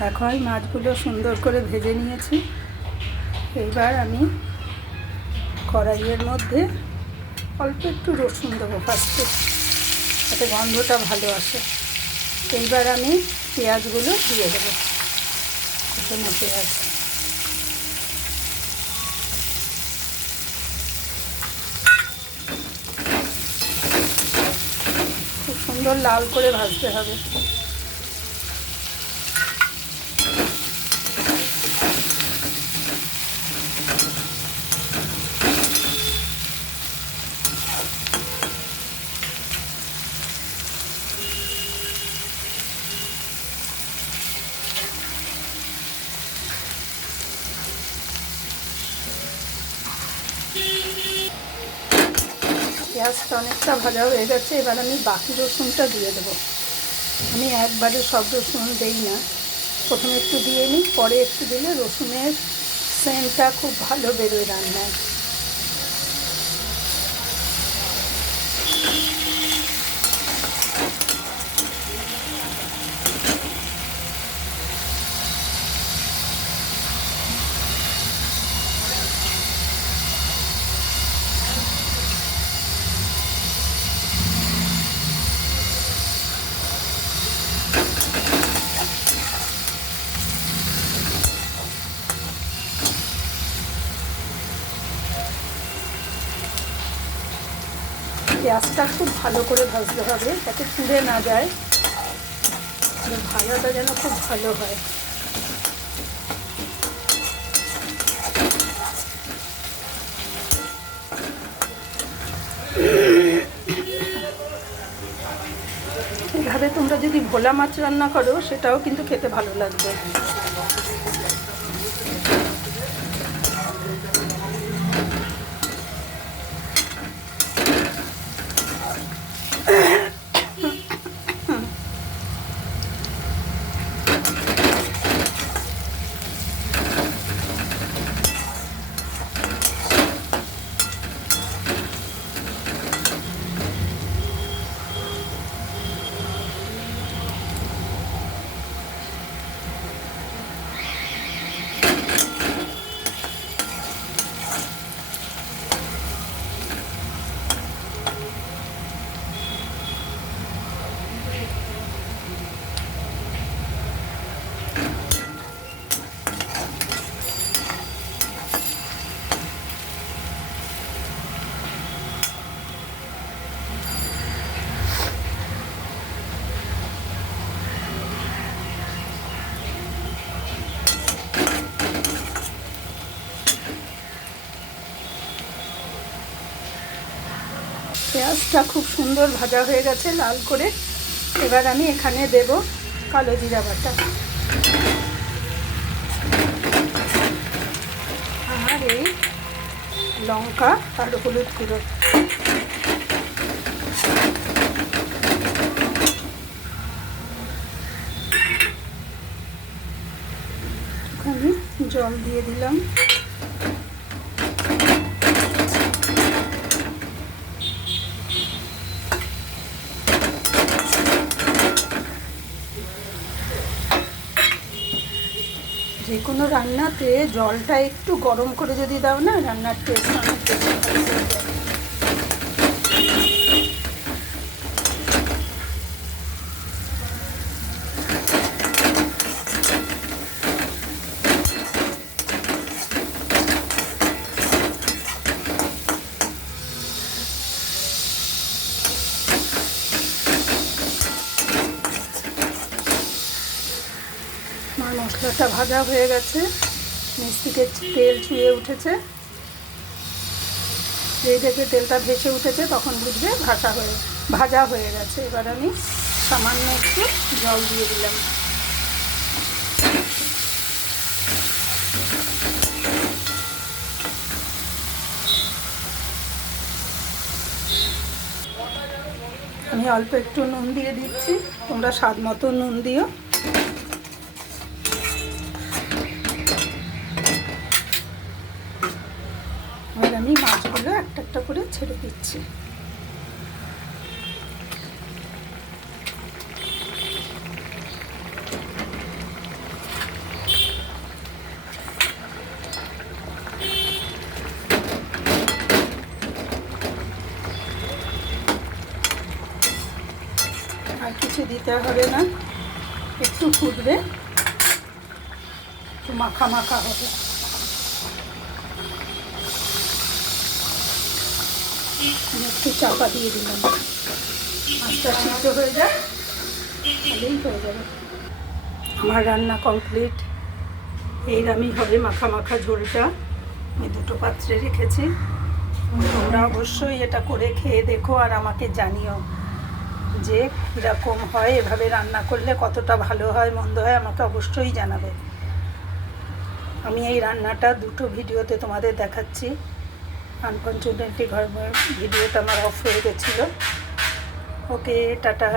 দেখো এই মাছগুলো সুন্দর করে ভেজে নিয়েছি। এইবার আমি কড়াইয়ের মধ্যে অল্প একটু রসুন দেবো ফার্স্টে, যাতে গন্ধটা ভালো আসে। এইবার আমি পেঁয়াজগুলো দিয়ে দেবো, কুচনো পেঁয়াজ। খুব সুন্দর লাল করে ভাজতে হবে। পেঁয়াজটা অনেকটা ভাজা হয়ে গেছে, এবার আমি বাকি রসুনটা দিয়ে দেবো। আমি একবারে সব রসুন দেই না, প্রথমে একটু দিয়ে নিই, পরে একটু দিলে রসুনের সেন্টটা খুব ভালো বেরোয় রান্নায়। পেঁয়াজটা খুব ভালো করে ভাজতে হবে, যাতে পুড়ে না যায়, ভাজাটা যেন খুব ভালো হয়। এভাবে তোমরা যদি ভোলা মাছ রান্না করো সেটাও কিন্তু খেতে ভালো লাগবে। পেঁয়াজটা খুব সুন্দর ভাজা হয়ে গেছে লাল করে। এবার আমি এখানে দেব কালো জিরা বাটা আর এই লঙ্কা আর হলুদ গুঁড়ো। আমি জল দিয়ে দিলাম। যে কোনো রান্নাতে জলটা একটু গরম করে যদি দাও না, রান্নার টেস্ট অনেক বেশি ভালো হয়ে যায়। আমার মশলাটা ভাজা হয়ে গেছে, নিচ থেকে তেল চুয়ে উঠেছে। যেই থেকে তেলটা ভেসে উঠেছে তখন বুঝবে ভাজা হয়ে গেছে। এবার আমি সামান্য একটু জল দিয়ে দিলাম। আমি অল্প একটু নুন দিয়ে দিচ্ছি, তোমরা স্বাদ মতো নুন দিও। এবার আমি মাছগুলো একটা একটা করে ছেড়ে দিচ্ছি। দিতে হবে না, একটু ফুটবে, একটু মাখা মাখা হবে। একটু চাপা দিয়ে দিলাম, মাছটা সিদ্ধ হয়ে যায়, তাহলেই হয়ে যাবে। আমার রান্না কমপ্লিট। এইরকমই হবে মাখা মাখা ঝোলটা। আমি দুটো পাত্রে রেখেছি, তোমরা অবশ্যই এটা করে খেয়ে দেখো আর আমাকে জানিও যে কীরকম হয়। এভাবে রান্না করলে কতটা ভালো হয় মন্দ হয় আমাকে অবশ্যই জানাবে। আমি এই রান্নাটা দুটো ভিডিওতে তোমাদের দেখাচ্ছি। আনফর্চুনেটলি ভিডিওটা আমার অফ হয়ে গেছিলো। ওকে, টাটা।